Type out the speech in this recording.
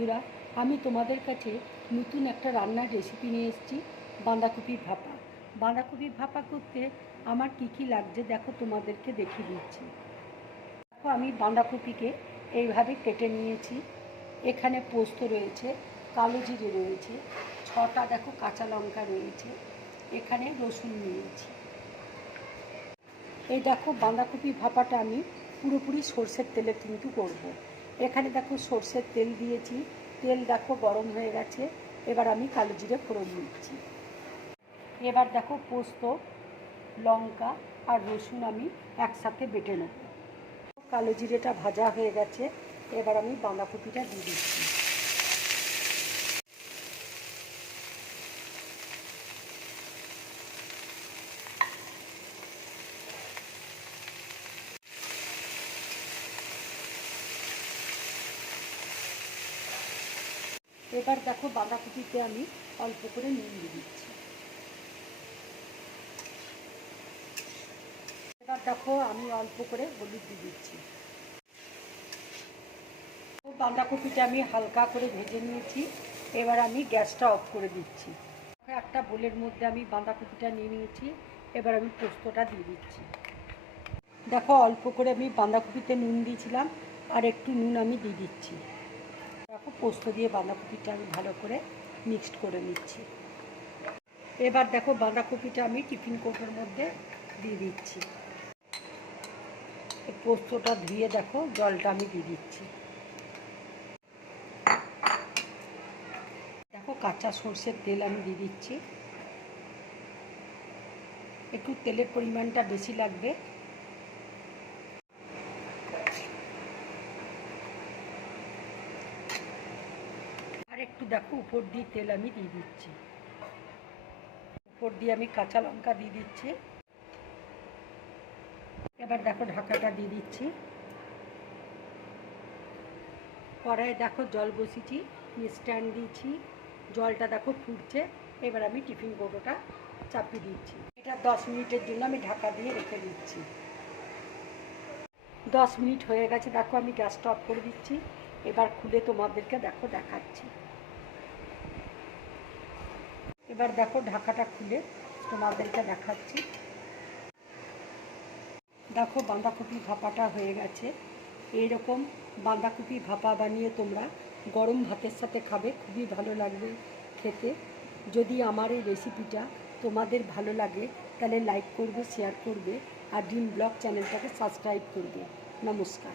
বন্ধুরা, আমি তোমাদের কাছে নতুন একটা রান্নার রেসিপি নিয়ে এসেছি, বাঁধাকপির ভাপা। বাঁধাকপির ভাপা করতে আমার কি লাগছে দেখো, তোমাদেরকে দেখিয়ে দিচ্ছি। দেখো, আমি বাঁধাকপিকে এইভাবে কেটে নিয়েছি। এখানে পোস্ত রয়েছে, কালো জিরে রয়েছে, 6টা দেখো কাঁচা লঙ্কা রয়েছে, এখানে রসুন নিয়েছি। এই দেখো, বাঁধাকপি ভাপাটা আমি পুরোপুরি সর্ষের তেলে কিন্তু করব। এখানে দেখো সর্ষের তেল দিয়েছি, তেল দেখো গরম হয়ে গেছে। এবার আমি কালো জিরে ফোড়ন দিচ্ছি। এবার দেখো পোস্ত, লঙ্কা আর রসুন আমি একসাথে বেটে নেব। কালো জিরেটা ভাজা হয়ে গেছে, এবার আমি বাঁধাকপিটা দিয়ে দিচ্ছি। এবার দেখো বাঁধাকপিতে আমি অল্প করে নুন দিয়ে দিচ্ছি। এবার দেখো আমি অল্প করে হলুদ দিয়ে দিচ্ছি। বাঁধাকপিটা আমি হালকা করে ভেজে নিয়েছি। এবার আমি গ্যাসটা অফ করে দিচ্ছি। একটা বোলের মধ্যে আমি বাঁধাকপিটা নিয়ে নিয়েছি। এবার আমি পোস্তটা দিয়ে দিচ্ছি। দেখো, অল্প করে আমি বাঁধাকপিতে নুন দিয়েছিলাম, আর একটু নুন আমি দিয়ে দিচ্ছি। দেখো, পোস্ত দিয়ে বাঁধাকপিটা আমি ভালো করে মিক্সড করে নিচ্ছি। এবার দেখো বাঁধাকপিটা আমি টিফিন কৌটোর মধ্যে দিয়ে দিচ্ছি। পোস্তটা ধুয়ে দেখো জলটা আমি দিয়ে দিচ্ছি। দেখো, কাঁচা সর্ষের তেল আমি দিয়ে দিচ্ছি। একটু তেলের পরিমাণটা বেশি লাগবে। আর একটু দেখো উপর দিয়ে তেল আমি দিয়ে দিচ্ছি। উপর দিয়ে আমি কাঁচা লঙ্কা দিয়ে দিচ্ছি। এবার দেখো ঢাকাটা দিয়ে দিচ্ছি। কড়াইয়ে দেখো জল বসিয়েছি, স্ট্যান্ড দিয়েছি, জলটা দেখো ফুটছে। এবার আমি টিফিন কৌটোটা চাপিয়ে দিচ্ছি। এটা 10 মিনিটের জন্য আমি ঢাকা দিয়ে রেখে দিচ্ছি। 10 মিনিট হয়ে গেছে, দেখো আমি গ্যাসটা অফ করে দিচ্ছি। এবার খুলে তোমাদেরকে দেখো দেখাচ্ছি। এবার দেখো ঢাকাটা খুলে তোমাদেরকে দেখাচ্ছি। দেখো বাঁধাকপি ভাপাটা হয়ে গেছে। এইরকম বাঁধাকপি ভাপা বানিয়ে তোমরা গরম ভাতের সাথে খাবে, খুবই ভালো লাগবে খেতে। যদি আমার এই রেসিপিটা তোমাদের ভালো লাগে তাহলে লাইক করবে, শেয়ার করবে, আর ড্রিম ব্লগ চ্যানেলটাকে সাবস্ক্রাইব করবে। নমস্কার।